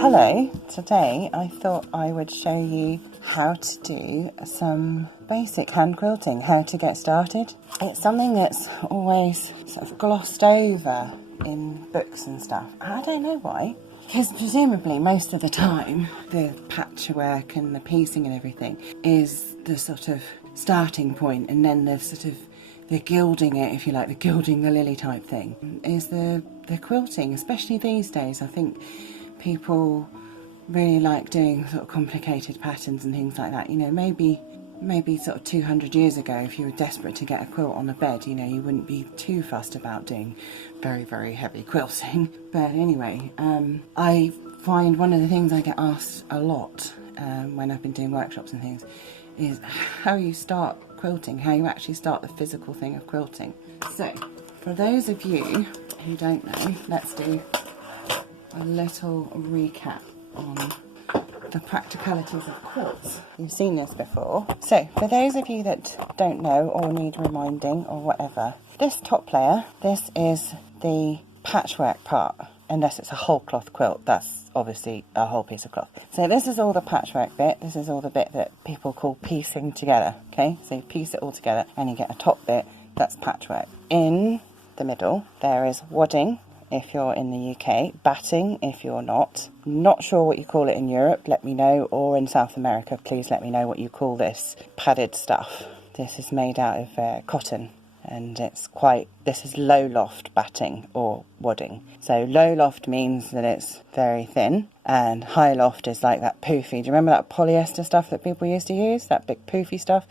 Hello, today I thought I would show you how to do some basic hand quilting, how to get started. It's something that's always sort of glossed over in books and stuff. I don't know why, because presumably most of the time the patchwork and the piecing and everything is the sort of starting point, and then there's sort of the gilding it, if you like, the gilding the lily type thing, is the quilting, especially these days. I think people really like doing sort of complicated patterns and things like that. You know, maybe sort of 200 years ago, if you were desperate to get a quilt on a bed, you know, you wouldn't be too fussed about doing very, very heavy quilting. But anyway, I find one of the things I get asked a lot when I've been doing workshops and things is how you start quilting, how you actually start the physical thing of quilting. So, for those of you who don't know, let's do a little recap on the practicalities of quilts. You've seen this before. So, for those of you that don't know or need reminding or whatever, this top layer, this is the patchwork part, unless it's a whole cloth quilt. That's obviously a whole piece of cloth. So this is all the patchwork bit. This is all the bit that people call piecing together, okay? So you piece it all together and you get a top bit, that's patchwork. In the middle, there is wadding, if you're in the UK, batting if you're not. Not sure what you call it in Europe, let me know, or in South America, please let me know what you call this padded stuff. This is made out of cotton, and this is low loft batting or wadding. So low loft means that it's very thin, and high loft is like that poofy. Do you remember that polyester stuff that people used to use, that big poofy stuff?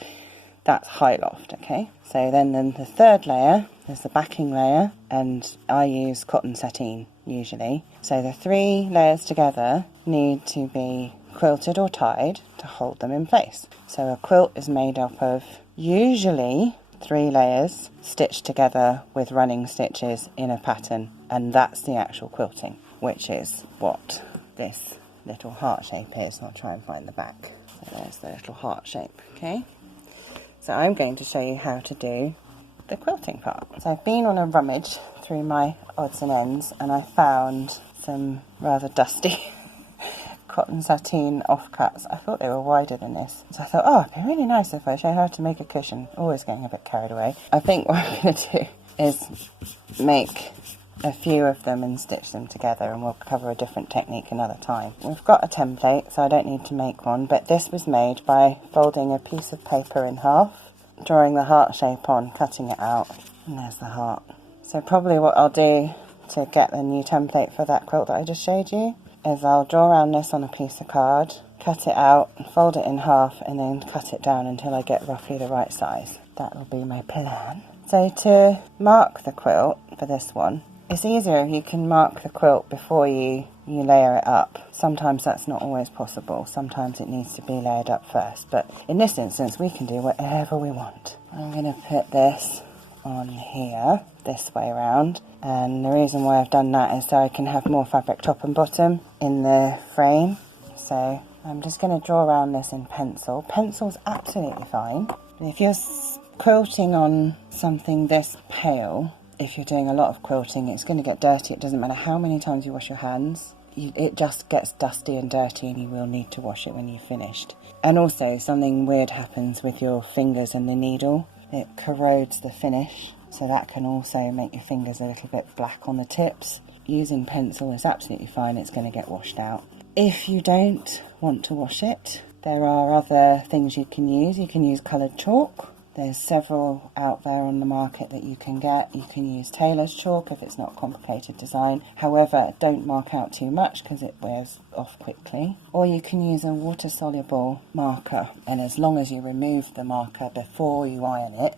That's high loft, okay? So then the third layer is the backing layer, and I use cotton sateen usually. So the three layers together need to be quilted or tied to hold them in place. So a quilt is made up of usually 3 layers stitched together with running stitches in a pattern, and that's the actual quilting, which is what this little heart shape is. I'll try and find the back. So there's the little heart shape, okay? So I'm going to show you how to do the quilting part. So I've been on a rummage through my odds and ends, and I found some rather dusty cotton sateen offcuts. I thought they were wider than this, so I thought, oh, it'd be really nice if I show you how to make a cushion. Always getting a bit carried away. I think what I'm going to do is make a few of them and stitch them together, and we'll cover a different technique another time. We've got a template, so I don't need to make one, but this was made by folding a piece of paper in half, drawing the heart shape on, cutting it out, and there's the heart. So probably what I'll do to get the new template for that quilt that I just showed you is I'll draw around this on a piece of card, cut it out, fold it in half, and then cut it down until I get roughly the right size. That will be my plan. So to mark the quilt for this one, it's easier if you can mark the quilt before you layer it up. Sometimes that's not always possible. Sometimes it needs to be layered up first. But in this instance, we can do whatever we want. I'm going to put this on here, this way around. And the reason why I've done that is so I can have more fabric top and bottom in the frame. So I'm just going to draw around this in pencil. Pencil's absolutely fine. If you're quilting on something this pale, if you're doing a lot of quilting, it's going to get dirty. It doesn't matter how many times you wash your hands. It just gets dusty and dirty, and you will need to wash it when you've finished. And also, something weird happens with your fingers and the needle. It corrodes the finish, so that can also make your fingers a little bit black on the tips. Using pencil is absolutely fine. It's going to get washed out. If you don't want to wash it, there are other things you can use. You can use coloured chalk. There's several out there on the market that you can get. You can use tailor's chalk if it's not a complicated design. However, don't mark out too much because it wears off quickly. Or you can use a water-soluble marker, and as long as you remove the marker before you iron it,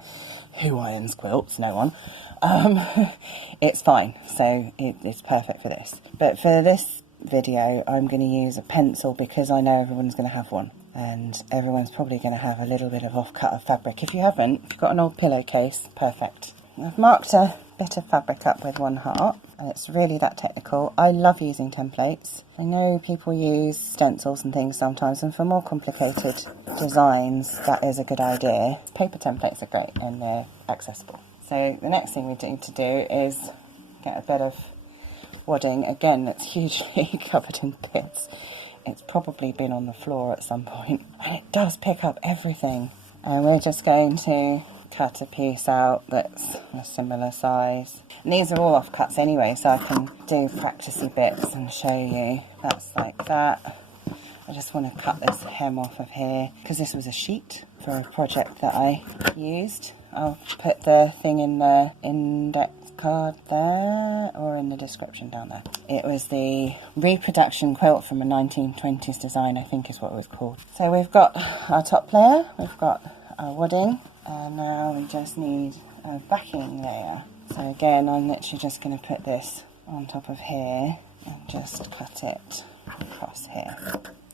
who irons quilts? No one. It's fine. So it's perfect for this. But for this video, I'm going to use a pencil because I know everyone's going to have one. And everyone's probably going to have a little bit of off-cut of fabric. If you haven't, if you've got an old pillowcase, perfect. I've marked a bit of fabric up with one heart, and it's really that technical. I love using templates. I know people use stencils and things sometimes, and for more complicated designs that is a good idea. Paper templates are great and they're accessible. So the next thing we need to do is get a bit of wadding. Again, it's hugely covered in bits. It's probably been on the floor at some point, and it does pick up everything. And we're just going to cut a piece out that's a similar size. And these are all offcuts anyway, so I can do practicey bits and show you. That's like that. I just want to cut this hem off of here because this was a sheet for a project that I used. I'll put the thing in the index card there, or in the description down there. It was the reproduction quilt from a 1920s design, I think is what it was called. So we've got our top layer, we've got our wadding, and now we just need a backing layer. So again, I'm literally just going to put this on top of here and just cut it across here.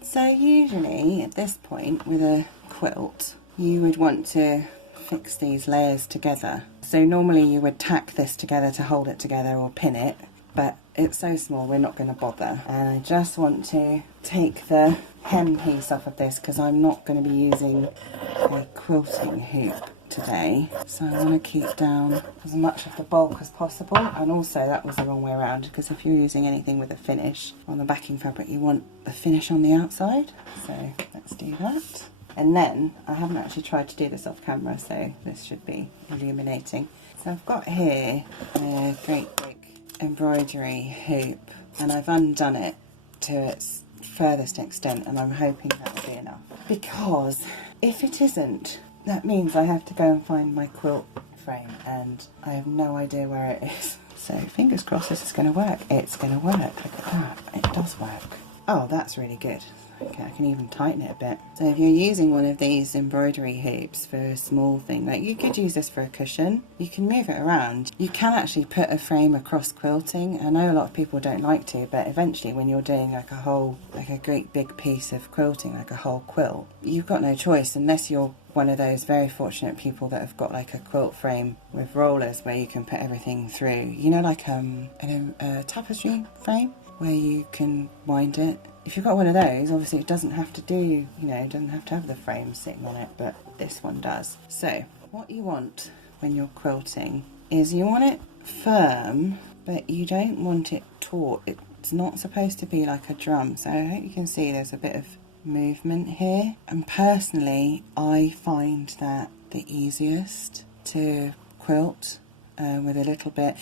So usually at this point with a quilt, you would want to fix these layers together. So normally you would tack this together to hold it together or pin it, but it's so small we're not going to bother. And I just want to take the hem piece off of this because I'm not going to be using a quilting hoop today. So I want to keep down as much of the bulk as possible, and also that was the wrong way around, because if you're using anything with a finish on the backing fabric you want the finish on the outside. So let's do that. And then, I haven't actually tried to do this off camera, so this should be illuminating. So I've got here a great big embroidery hoop, and I've undone it to its furthest extent, and I'm hoping that will be enough. Because if it isn't, that means I have to go and find my quilt frame, and I have no idea where it is. So fingers crossed this is going to work. It's going to work. Look at that. It does work. Oh, that's really good. Okay, I can even tighten it a bit. So if you're using one of these embroidery hoops for a small thing, like you could use this for a cushion, you can move it around. You can actually put a frame across quilting. I know a lot of people don't like to, but eventually when you're doing like a great big piece of quilting, like a whole quilt, you've got no choice unless you're one of those very fortunate people that have got like a quilt frame with rollers where you can put everything through. You know, like a tapestry frame where you can wind it. If you've got one of those, obviously it doesn't have to it doesn't have to have the frame sitting on it, but this one does. So what you want when you're quilting is you want it firm, but you don't want it taut. It's not supposed to be like a drum. So I hope you can see there's a bit of movement here. And personally, I find that the easiest to quilt with a little bit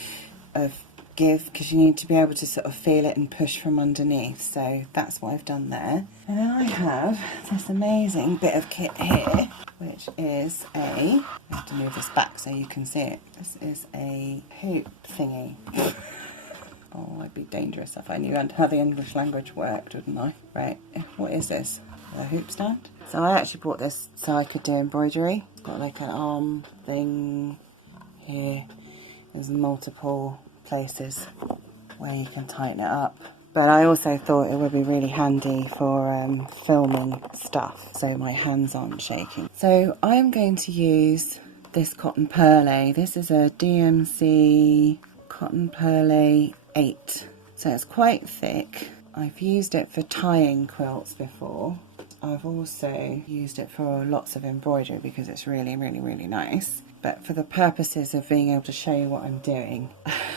of give, because you need to be able to sort of feel it and push from underneath. So that's what I've done there. And then I have this amazing bit of kit here, which is I have to move this back so you can see it. This is a hoop thingy. Oh, I'd be dangerous if I knew how the English language worked, wouldn't I? Right, what is this? A hoop stand? So I actually bought this so I could do embroidery. It's got like an arm thing here. There's multiple places where you can tighten it up, but I also thought it would be really handy for filming stuff so my hands aren't shaking. So I am going to use this cotton perlé. This is a DMC cotton perlé 8, so it's quite thick. I've used it for tying quilts before. I've also used it for lots of embroidery because it's really nice. But for the purposes of being able to show you what I'm doing,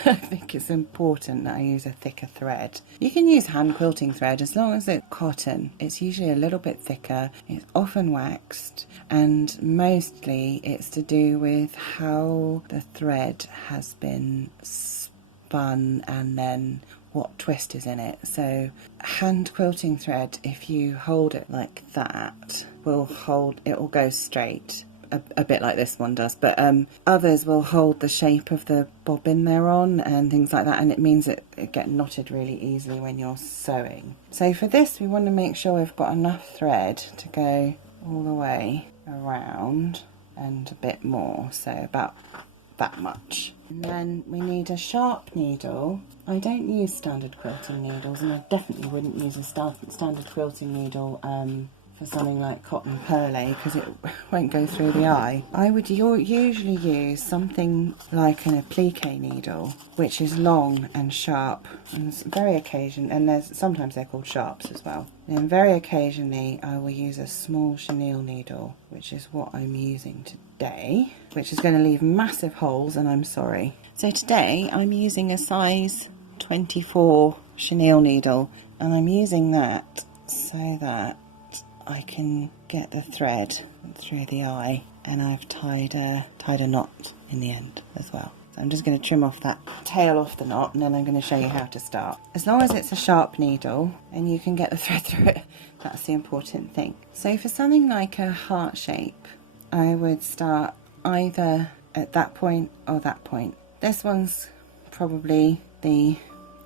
I think it's important that I use a thicker thread. You can use hand quilting thread as long as it's cotton. It's usually a little bit thicker, it's often waxed, and mostly it's to do with how the thread has been spun and then what twist is in it. So hand quilting thread, if you hold it like that, it will go straight. A bit like this one does, but others will hold the shape of the bobbin they're on and things like that, and it means it get knotted really easily when you're sewing. So for this we want to make sure we've got enough thread to go all the way around and a bit more, so about that much. And then we need a sharp needle. I don't use standard quilting needles, and I definitely wouldn't use a standard quilting needle for something like cotton perle because it won't go through the eye. I would usually use something like an applique needle, which is long and sharp, and very occasionally, and sometimes they're called sharps as well. And very occasionally I will use a small chenille needle, which is what I'm using today, which is going to leave massive holes, and I'm sorry. So today I'm using a size 24 chenille needle, and I'm using that so that I can get the thread through the eye, and I've tied a knot in the end as well. So I'm just going to trim off that tail off the knot, and then I'm going to show you how to start. As long as it's a sharp needle and you can get the thread through it, that's the important thing. So for something like a heart shape, I would start either at that point or that point. This one's probably the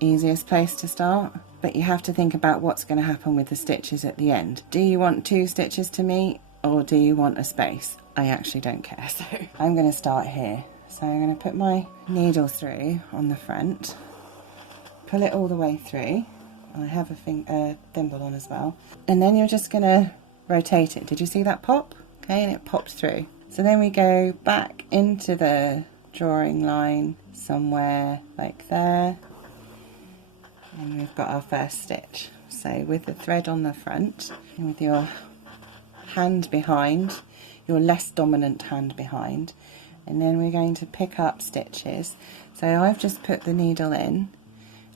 easiest place to start, but you have to think about what's going to happen with the stitches at the end. Do you want 2 stitches to meet, or do you want a space? I actually don't care, so I'm going to start here. So I'm going to put my needle through on the front, pull it all the way through. I have a thimble on as well, and then you're just going to rotate it. Did you see that pop? Okay, and it popped through. So then we go back into the drawing line somewhere like there, and we've got our first stitch. So with the thread on the front and with your hand behind, your less dominant hand behind, and then we're going to pick up stitches. So I've just put the needle in,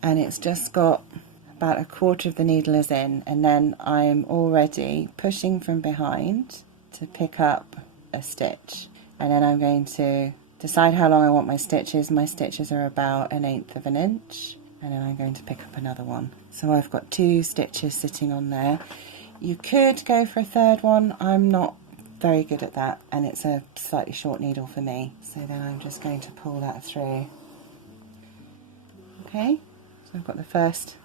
and it's just got about 1/4 of the needle is in, and then I'm already pushing from behind to pick up a stitch, and then I'm going to decide how long I want my stitches. My stitches are about 1/8 of an inch, and then I'm going to pick up another one. So I've got 2 stitches sitting on there. You could go for a third one. I'm not very good at that, and it's a slightly short needle for me. So then I'm just going to pull that through. Okay, so I've got the first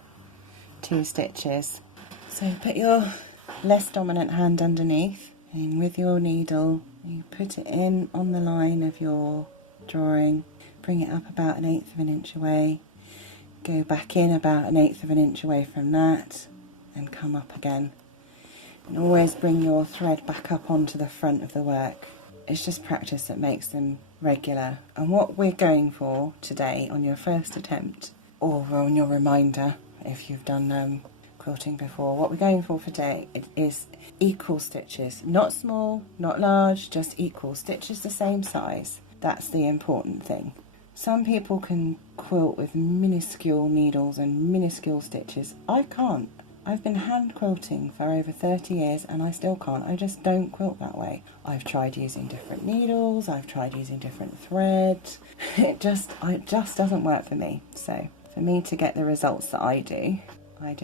2 stitches. So put your less dominant hand underneath, and with your needle you put it in on the line of your drawing, bring it up about 1/8 of an inch away, go back in about 1/8 of an inch away from that, and come up again. And always bring your thread back up onto the front of the work. It's just practice that makes them regular. And what we're going for today on your first attempt, or on your reminder if you've done quilting before, what we're going for today is equal stitches. Not small, not large, just equal. Stitches the same size. That's the important thing. Some people can quilt with minuscule needles and minuscule stitches. I can't. I've been hand quilting for over 30 years and I still can't. I just don't quilt that way. I've tried using different needles, I've tried using different threads. It just doesn't work for me. So for me to get the results that I do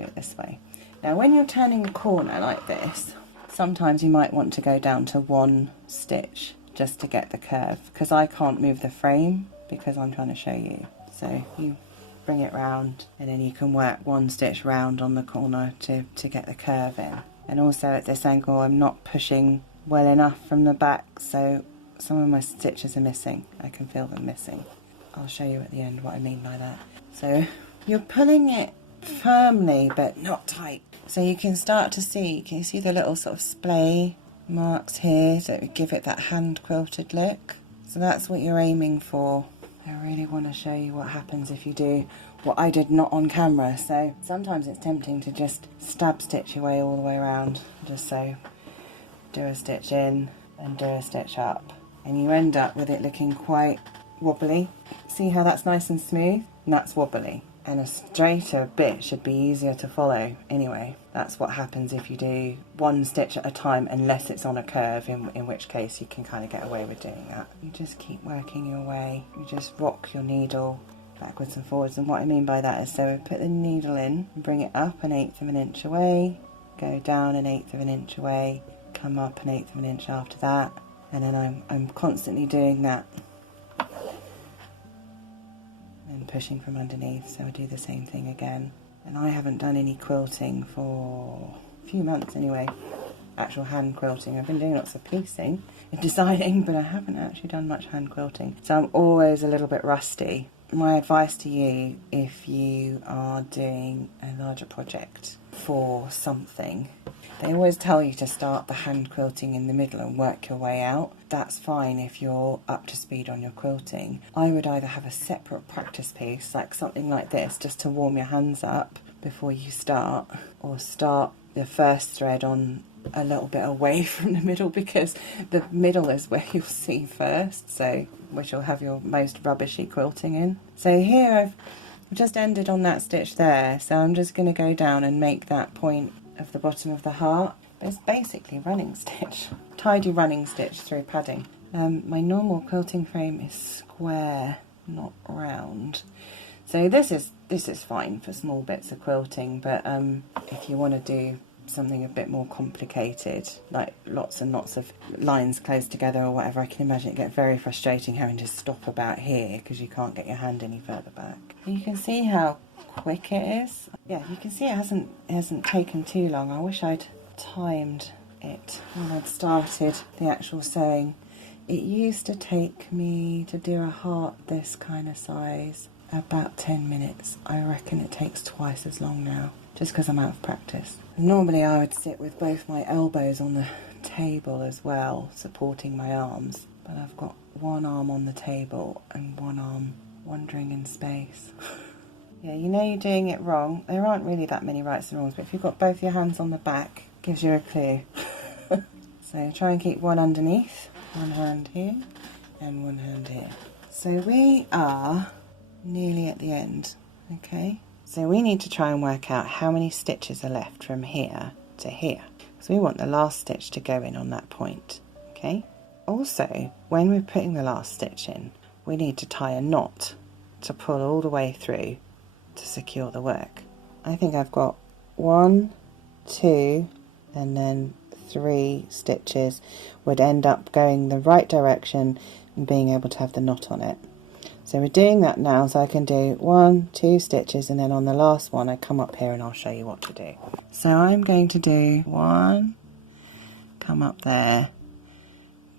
it this way. Now when you're turning a corner like this, sometimes you might want to go down to 1 stitch just to get the curve, because I can't move the frame because I'm trying to show you. So you bring it round, and then you can work 1 stitch round on the corner to get the curve in. And also at this angle I'm not pushing well enough from the back, so some of my stitches are missing. I can feel them missing. I'll show you at the end what I mean by that. So you're pulling it firmly but not tight. So you can start to see, can you see the little sort of splay marks here that give it that hand quilted look? So that's what you're aiming for. I really want to show you what happens if you do what I did not on camera. So sometimes it's tempting to just stab stitch away all the way around, just so do a stitch in and do a stitch up, and you end up with it looking quite wobbly. See how that's nice and smooth? And that's wobbly. And a straighter bit should be easier to follow anyway. That's what happens if you do 1 stitch at a time, unless it's on a curve, in which case you can kind of get away with doing that. You just keep working your way. You just rock your needle backwards and forwards, and what I mean by that is, so put the needle in and bring it up 1/8 of an inch away, go down 1/8 of an inch away, come up 1/8 of an inch after that, and then I'm constantly doing that and pushing from underneath. So I do the same thing again. And I haven't done any quilting for a few months anyway, actual hand quilting. I've been doing lots of piecing and designing, but I haven't actually done much hand quilting, so I'm always a little bit rusty. My advice to you, if you are doing a larger project for something, They always tell you to start the hand quilting in the middle and work your way out. That's fine if you're up to speed on your quilting. I would either have a separate practice piece, like something like this, just to warm your hands up before you start, or start the first thread on a little bit away from the middle, because the middle is where you'll see first, so which will have your most rubbishy quilting in. So here I've just ended on that stitch there, so I'm just going to go down and make that point of the bottom of the heart. But it's basically running stitch, tidy running stitch through padding. My normal quilting frame is square, not round, so this is fine for small bits of quilting, but if you want to do something a bit more complicated, like lots and lots of lines close together or whatever, I can imagine it get very frustrating having to stop about here because you can't get your hand any further back. You can see how quick it is. Yeah, you can see it hasn't taken too long. I wish I'd timed it when I'd started the actual sewing. It used to take me to do a heart this kind of size about 10 minutes. I reckon it takes twice as long now, just because I'm out of practice. Normally I would sit with both my elbows on the table as well, supporting my arms, but I've got one arm on the table and one arm wandering in space. Yeah, you know you're doing it wrong. There aren't really that many rights and wrongs, but if you've got both your hands on the back, it gives you a clue. So try and keep one underneath, one hand here and one hand here. So we are nearly at the end, okay? So we need to try and work out how many stitches are left from here to here, because we want the last stitch to go in on that point, okay? Also, when we're putting the last stitch in, we need to tie a knot to pull all the way through to secure the work. I think I've got 1, 2, and then 3 stitches would end up going the right direction and being able to have the knot on it. So we're doing that now, so I can do 1, 2 stitches, and then on the last one I come up here and I'll show you what to do. So I'm going to do 1, come up there,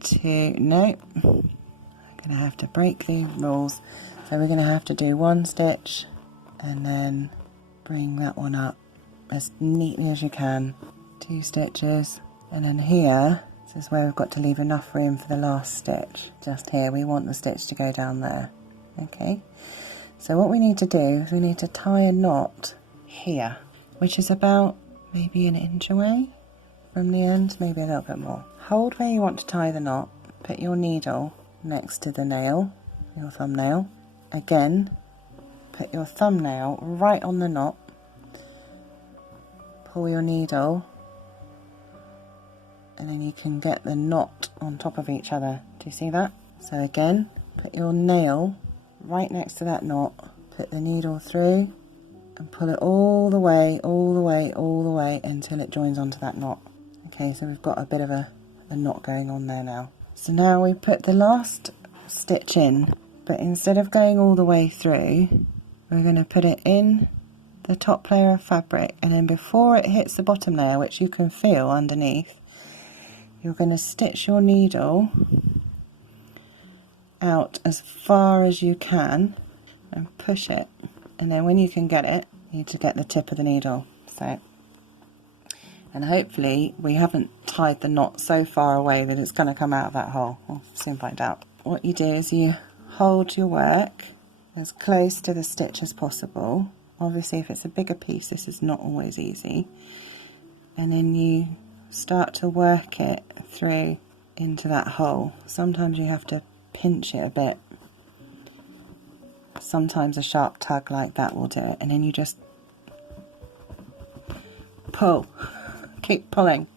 2, nope, I'm going to have to break the rules. So we're going to have to do 1 stitch and then bring that one up as neatly as you can, 2 stitches, and then here, this is where we've got to leave enough room for the last stitch. Just here, we want the stitch to go down there. Okay, so what we need to do is we need to tie a knot here, which is about maybe an inch away from the end, maybe a little bit more. Hold where you want to tie the knot, put your needle next to the nail, your thumbnail. Again, put your thumbnail right on the knot, pull your needle, and then you can get the knot on top of each other. Do you see that? So again, put your nail right next to that knot, put the needle through and pull it all the way, all the way, all the way until it joins onto that knot. Okay, so we've got a bit of a knot going on there now. So now we put the last stitch in, but instead of going all the way through, we're going to put it in the top layer of fabric, and then before it hits the bottom layer, which you can feel underneath, you're going to stitch your needle out as far as you can and push it, and then when you can get it, you need to get the tip of the needle. So, and hopefully we haven't tied the knot so far away that it's going to come out of that hole. We'll soon find out. What you do is you hold your work as close to the stitch as possible. Obviously if it's a bigger piece this is not always easy, and then you start to work it through into that hole. Sometimes you have to pinch it a bit, sometimes a sharp tug like that will do it, and then you just pull, keep pulling,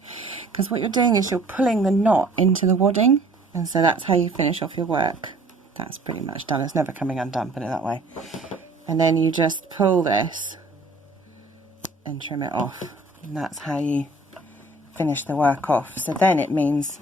because what you're doing is you're pulling the knot into the wadding, and so that's how you finish off your work. That's pretty much done. It's never coming undone, put it that way. And then you just pull this and trim it off, and that's how you finish the work off. So then it means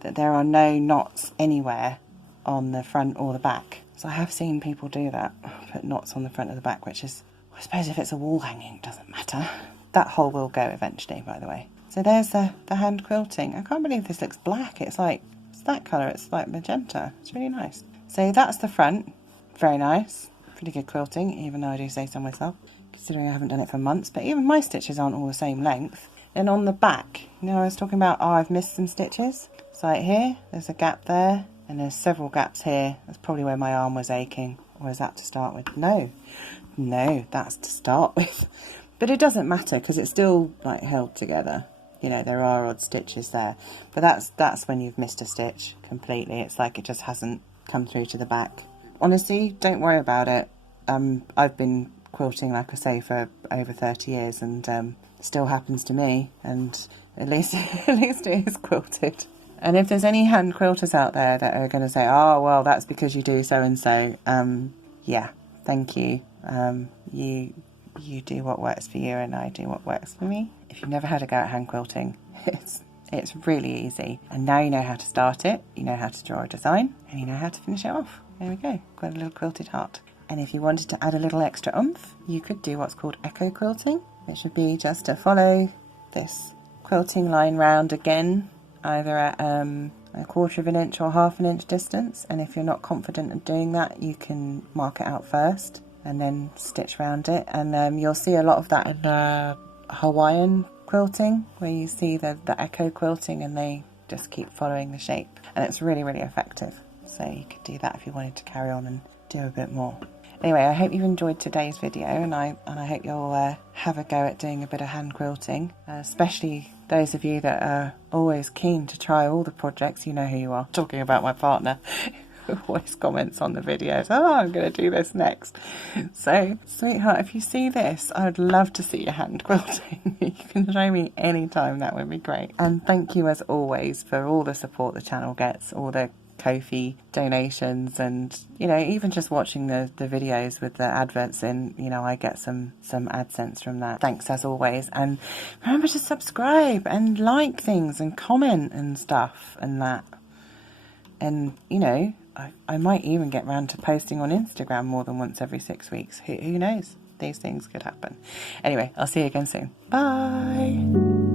that there are no knots anywhere on the front or the back. So I have seen people do that, put knots on the front or the back, which is, I suppose if it's a wall hanging, it doesn't matter. That hole will go eventually, by the way. So there's the hand quilting. I can't believe this looks black. It's that colour, it's like magenta. It's really nice. So that's the front. Very nice. Pretty good quilting, even though I do say so myself, considering I haven't done it for months. But even my stitches aren't all the same length. And on the back, you know, I was talking about, oh, I've missed some stitches. So right here, there's a gap there, and there's several gaps here. That's probably where my arm was aching. Or is that to start with? No, that's to start with. But it doesn't matter because it's still like held together. You know, there are odd stitches there, but that's when you've missed a stitch completely. It's like it just hasn't come through to the back. Honestly, don't worry about it. I've been quilting, like I say, for over 30 years, and still happens to me. And at least it is quilted. And if there's any hand quilters out there that are going to say, oh well, that's because you do so and so, yeah, thank you. You do what works for you, and I do what works for me. If you've never had a go at hand quilting, it's really easy. And now you know how to start it, you know how to draw a design, and you know how to finish it off. There we go, got a little quilted heart. And if you wanted to add a little extra oomph, you could do what's called echo quilting, which would be just to follow this quilting line round again, either at a 1/4 of an inch or 1/2 an inch distance. And if you're not confident of doing that, you can mark it out first and then stitch around it. And you'll see a lot of that in the Hawaiian quilting, where you see the echo quilting and they just keep following the shape, and it's really, really effective. So you could do that if you wanted to carry on and do a bit more. Anyway, I hope you've enjoyed today's video, and I hope you'll have a go at doing a bit of hand quilting, especially those of you that are always keen to try all the projects. You know who you are. Talking about my partner, who always comments on the videos, oh, I'm going to do this next. So, sweetheart, if you see this, I would love to see your hand quilting. You can show me anytime, that would be great. And thank you as always for all the support the channel gets, all the Ko-fi donations, and you know, even just watching the videos with the adverts in, you know, I get some AdSense from that. Thanks as always, and remember to subscribe and like things and comment and stuff and that. And you know, I might even get round to posting on Instagram more than once every 6 weeks. Who knows? These things could happen. Anyway, I'll see you again soon. Bye.